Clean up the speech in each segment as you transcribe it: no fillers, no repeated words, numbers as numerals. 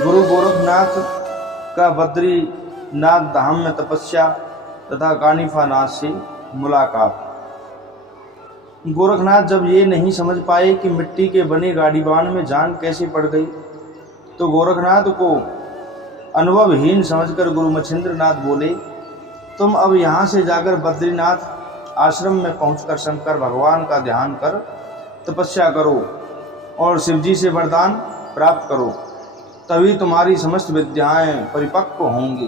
गुरु गोरखनाथ का बद्रीनाथ धाम में तपस्या तथा कानिफानाथ से मुलाकात। गोरखनाथ जब ये नहीं समझ पाए कि मिट्टी के बने गाड़ीबान में जान कैसे पड़ गई, तो गोरखनाथ को अनुभवहीन समझकर गुरु मच्छिंद्रनाथ बोले, तुम अब यहाँ से जाकर बद्रीनाथ आश्रम में पहुंचकर शंकर भगवान का ध्यान कर तपस्या करो और शिवजी से वरदान प्राप्त करो, तभी तुम्हारी समस्त विद्याएं परिपक्व होंगी।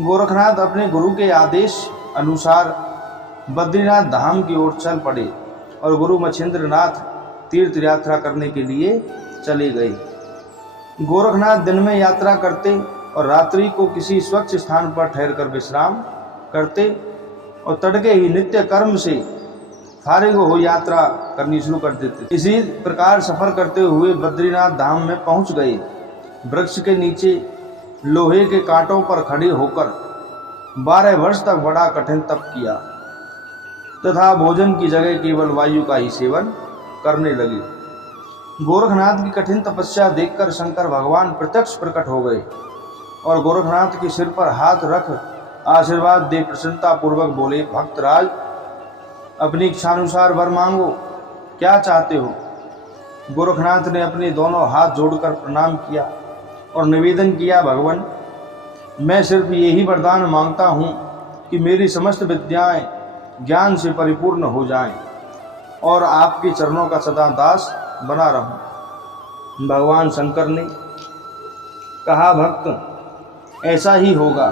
गोरखनाथ अपने गुरु के आदेश अनुसार बद्रीनाथ धाम की ओर चल पड़े और गुरु मच्छिंद्रनाथ तीर्थ यात्रा करने के लिए चले गए। गोरखनाथ दिन में यात्रा करते और रात्रि को किसी स्वच्छ स्थान पर ठहरकर विश्राम करते और तड़के ही नित्य कर्म से फारिग हो यात्रा करनी शुरू कर देते। इसी प्रकार सफर करते हुए बद्रीनाथ धाम में पहुंच गए। वृक्ष के नीचे लोहे के कांटों पर खड़े होकर 12 वर्ष तक बड़ा कठिन तप किया तथा भोजन की जगह केवल वायु का ही सेवन करने लगे। गोरखनाथ की कठिन तपस्या देखकर शंकर भगवान प्रत्यक्ष प्रकट हो गए और गोरखनाथ के सिर पर हाथ रख आशीर्वाद दे प्रसन्नता पूर्वक बोले, भक्तराज, अपनी इच्छानुसार वर मांगो, क्या चाहते हो? गोरखनाथ ने अपने दोनों हाथ जोड़कर प्रणाम किया और निवेदन किया, भगवान, मैं सिर्फ यही वरदान मांगता हूँ कि मेरी समस्त विद्याएं ज्ञान से परिपूर्ण हो जाएं और आपके चरणों का सदा दास बना रहूं। भगवान शंकर ने कहा, भक्त, ऐसा ही होगा।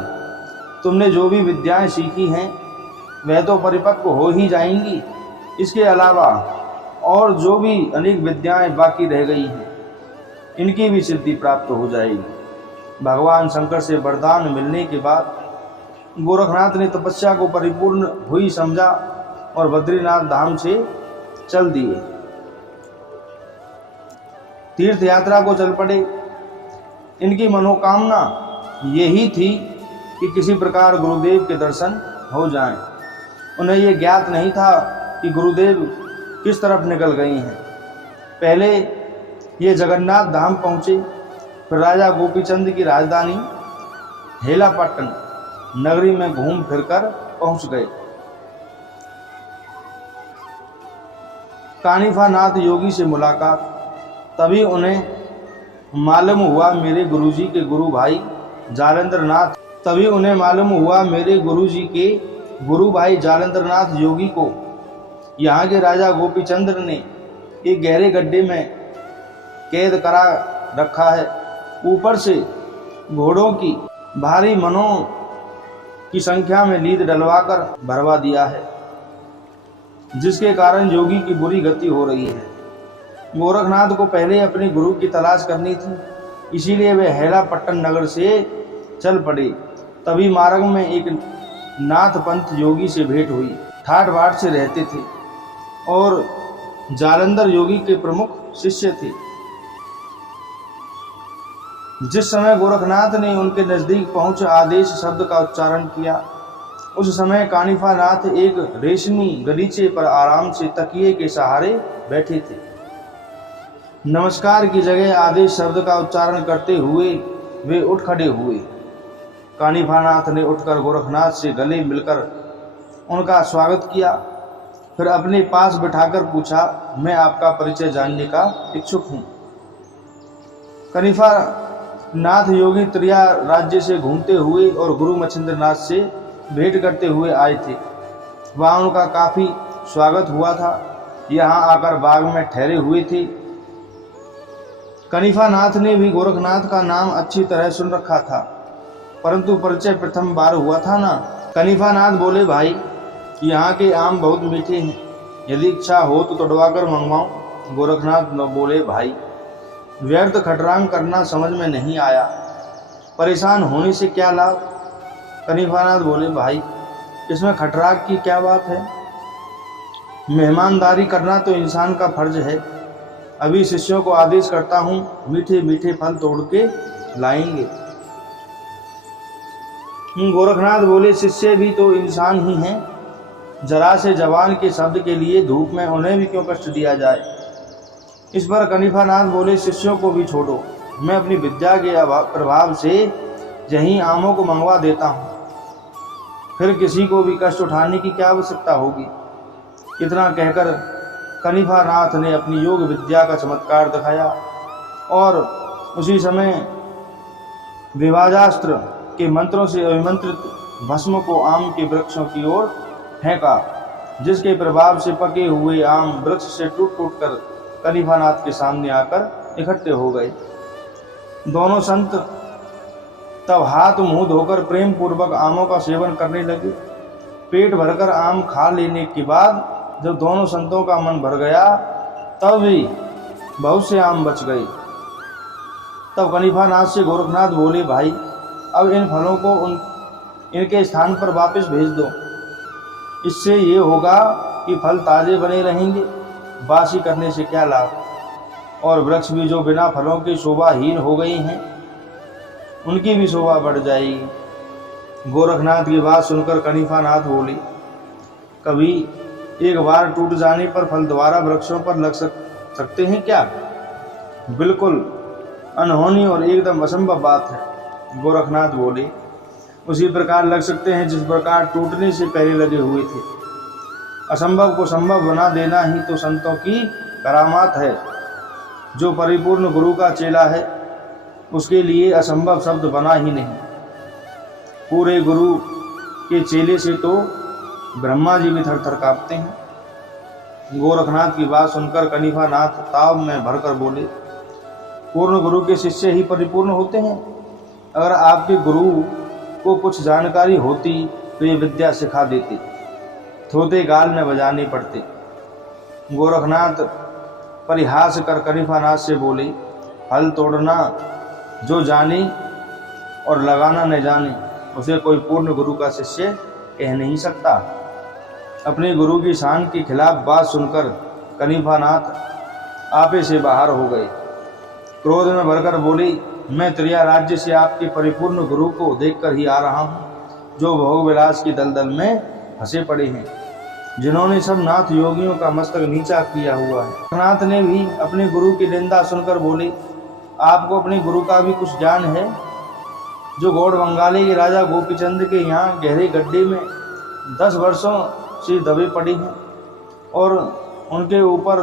तुमने जो भी विद्याएं सीखी हैं वह तो परिपक्व हो ही जाएंगी। इसके अलावा और जो भी अनेक विद्याएं बाकी रह गई हैं, इनकी भी सिद्धि प्राप्त हो जाएगी। भगवान शंकर से वरदान मिलने के बाद गोरखनाथ ने तपस्या को परिपूर्ण हुई समझा और बद्रीनाथ धाम से चल दिए। तीर्थ यात्रा को चल पड़े। इनकी मनोकामना यही थी कि किसी प्रकार गुरुदेव के दर्शन हो जाएं। उन्हें ये ज्ञात नहीं था कि गुरुदेव किस तरफ निकल गए हैं। पहले ये जगन्नाथ धाम पहुँचे, फिर राजा गोपीचंद की राजधानी हेलापट्टन नगरी में घूम फिरकर पहुंच गए। कानिफानाथ योगी से मुलाकात। तभी उन्हें मालूम हुआ मेरे गुरुजी के गुरु भाई जालंधरनाथ योगी को यहाँ के राजा गोपीचंद्र ने एक गहरे गड्ढे में कैद करा रखा है। ऊपर से घोड़ों की भारी मनों की संख्या में लीद डलवाकर भरवा दिया है, जिसके कारण योगी की बुरी गति हो रही है। गोरखनाथ को पहले अपने गुरु की तलाश करनी थी, इसीलिए वे हेलापट्टन नगर से चल पड़े। तभी मार्ग में एक नाथ पंथ योगी से भेंट हुई। ठाठ बाट से रहते थे और जालंधर योगी के प्रमुख शिष्य थे। जिस समय गोरखनाथ ने उनके नजदीक पहुंच आदेश शब्द का उच्चारण किया, उस समय कानिफानाथ एक रेशमी गलीचे पर आराम से तकिए के सहारे बैठे थे। नमस्कार की जगह आदेश शब्द का उच्चारण करते हुए वे उठ खड़े हुए। कानिफानाथ ने उठकर गोरखनाथ से गले मिलकर उनका स्वागत किया, फिर अपने पास बिठाकर पूछा, मैं आपका परिचय जानने का इच्छुक हूँ। कानिफानाथ योगी त्रिया राज्य से घूमते हुए और गुरु मच्छिंद्रनाथ से भेंट करते हुए आए थे। वहाँ उनका काफ़ी स्वागत हुआ था। यहाँ आकर बाग में ठहरे हुए थे। कानिफानाथ ने भी गोरखनाथ का नाम अच्छी तरह सुन रखा था, परंतु परिचय प्रथम बार हुआ था ना। कानिफानाथ बोले, भाई, यहाँ के आम बहुत मीठे हैं, यदि इच्छा हो तो तोड़वाकर मंगवाऊँ। गोरखनाथ बोले, भाई, व्यर्थ खटरांग करना समझ में नहीं आया, परेशान होने से क्या लाभ? कानिफानाथ बोले, भाई, इसमें खटराग की क्या बात है? मेहमानदारी करना तो इंसान का फर्ज है। अभी शिष्यों को आदेश करता हूँ, मीठे मीठे फल तोड़ के लाएंगे। गोरखनाथ बोले, शिष्य भी तो इंसान ही हैं, जरा से जवान के शब्द के लिए धूप में उन्हें भी क्यों कष्ट दिया जाए। इस पर कानिफानाथ बोले, शिष्यों को भी छोड़ो, मैं अपनी विद्या के प्रभाव से यहीं आमों को मंगवा देता हूँ, फिर किसी को भी कष्ट उठाने की क्या आवश्यकता होगी। इतना कहकर कनिफानाथ ने अपनी योग विद्या का चमत्कार दिखाया और उसी समय विभाजास्त्र के मंत्रों से अभिमंत्रित भस्म को आम के वृक्षों की ओर फेंका, जिसके प्रभाव से पके हुए आम वृक्ष से टूट टूट कर कनिफानाथ के सामने आकर इकट्ठे हो गए। दोनों संत तब हाथ मुंह धोकर प्रेम पूर्वक आमों का सेवन करने लगे। पेट भरकर आम खा लेने के बाद जब दोनों संतों का मन भर गया तब भी बहुत से आम बच गए। तब कनिफानाथ से गोरखनाथ बोले, भाई अब इन फलों को इनके स्थान पर वापस भेज दो। इससे ये होगा कि फल ताजे बने रहेंगे, बासी करने से क्या लाभ। और वृक्ष भी जो बिना फलों के शोभाहीन हो गई हैं उनकी भी शोभा बढ़ जाएगी। गोरखनाथ की बात सुनकर कनिफानाथ बोले, कभी एक बार टूट जाने पर फल दोबारा वृक्षों पर लग सकते हैं क्या? बिल्कुल अनहोनी और एकदम असंभव बात है। गोरखनाथ बोले, उसी प्रकार लग सकते हैं जिस प्रकार टूटने से पहले लगे हुए थे। असंभव को संभव बना देना ही तो संतों की करामात है। जो परिपूर्ण गुरु का चेला है उसके लिए असंभव शब्द बना ही नहीं। पूरे गुरु के चेले से तो ब्रह्मा जी भी थर थर कांपते हैं। गोरखनाथ की बात सुनकर कनिफानाथ ताव में भरकर बोले, पूर्ण गुरु के शिष्य ही परिपूर्ण होते हैं। अगर आपके गुरु को कुछ जानकारी होती तो ये विद्या सिखा देते, थोते गाल में बजाने पड़ते। गोरखनाथ परिहास कर कनिफानाथ से बोले, फल तोड़ना जो जाने और लगाना न जाने उसे कोई पूर्ण गुरु का शिष्य कह नहीं सकता। अपने गुरु की शान के खिलाफ बात सुनकर कनिफानाथ आपे से बाहर हो गए। क्रोध में भरकर बोले, मैं त्रिया राज्य से आपके परिपूर्ण गुरु को देखकर ही आ रहा हूँ, जो भोग विलास की दलदल में फंसे पड़े हैं, जिन्होंने सब नाथ योगियों का मस्तक नीचा किया हुआ है। नाथ ने भी अपने गुरु की निंदा सुनकर बोले, आपको अपने गुरु का भी कुछ ज्ञान है? जो गौड़ बंगाली के राजा गोपीचंद के यहाँ गहरे गड्ढे में 10 वर्षों से दबे पड़े हैं और उनके ऊपर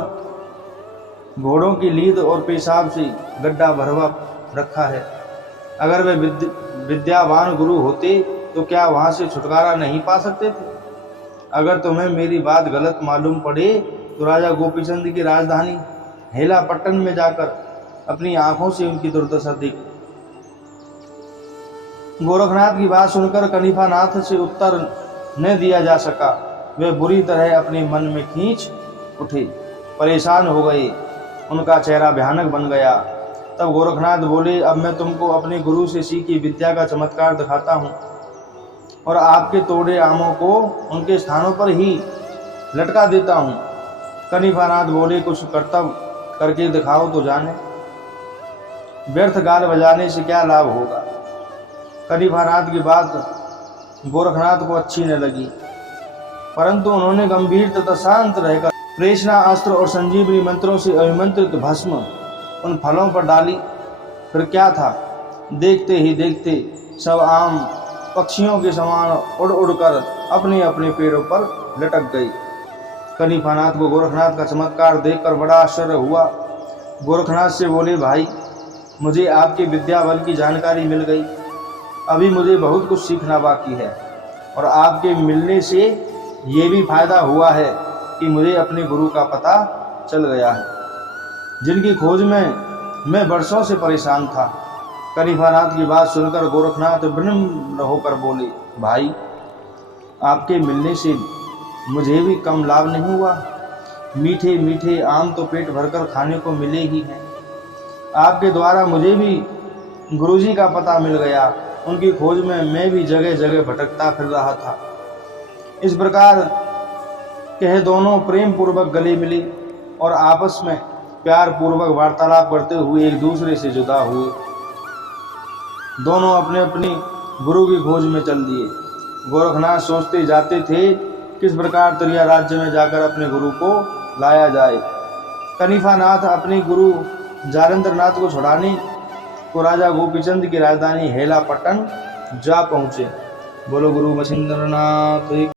घोड़ों की लीद और पेशाब से गड्ढा भरवा रखा है। अगर वे विद्यावान गुरु होते तो क्या वहाँ से छुटकारा नहीं पा सकते थे? अगर तुम्हें मेरी बात गलत मालूम पड़े तो राजा गोपीचंद की राजधानी हेलापट्टन में जाकर अपनी आंखों से उनकी दुर्दशा देखो। गोरखनाथ की बात सुनकर कनिफानाथ से उत्तर न दिया जा सका। वे बुरी तरह अपने मन में खींच उठे, परेशान हो गए, उनका चेहरा भयानक बन गया। तब गोरखनाथ बोले, अब मैं तुमको अपने गुरु से सीखी विद्या का चमत्कार दिखाता हूँ और आपके तोड़े आमों को उनके स्थानों पर ही लटका देता हूँ। कनिफानाथ बोले, कुछ कर्तव्य करके दिखाओ तो जाने, व्यर्थ गाल बजाने से क्या लाभ होगा। कनिफानाथ की बात गोरखनाथ को अच्छी न लगी, परंतु उन्होंने गंभीर तथा शांत रहकर प्रेषणा अस्त्र और संजीवनी मंत्रों से अभिमंत्रित भस्म उन फलों पर डाली। फिर क्या था, देखते ही देखते सब आम पक्षियों के समान उड़ उड़कर अपने अपने पेड़ों पर लटक गई। कनिफानाथ को गोरखनाथ का चमत्कार देखकर बड़ा आश्चर्य हुआ। गोरखनाथ से बोले, भाई मुझे आपकी विद्या बल की जानकारी मिल गई, अभी मुझे बहुत कुछ सीखना बाकी है और आपके मिलने से ये भी फायदा हुआ है कि मुझे अपने गुरु का पता चल गया है, जिनकी खोज में मैं वर्षों से परेशान था। कनिफानाथ की बात सुनकर गोरखनाथ विनम्र होकर बोले, भाई आपके मिलने से मुझे भी कम लाभ नहीं हुआ। मीठे मीठे आम तो पेट भरकर खाने को मिले ही हैं। आपके द्वारा मुझे भी गुरुजी का पता मिल गया, उनकी खोज में मैं भी जगह जगह भटकता फिर रहा था। इस प्रकार कहे दोनों प्रेम पूर्वक गले मिले और आपस में प्यार पूर्वक वार्तालाप करते हुए एक दूसरे से जुदा हुए। दोनों अपने अपनी गुरु की खोज में चल दिए। गोरखनाथ सोचते जाते थे किस प्रकार त्रिया राज्य में जाकर अपने गुरु को लाया जाए। कनिफानाथ अपने गुरु जालंधरनाथ को छुड़ाने को राजा गोपीचंद की राजधानी हेलापट्टन जा पहुँचे। बोलो गुरु मछिंद्रनाथ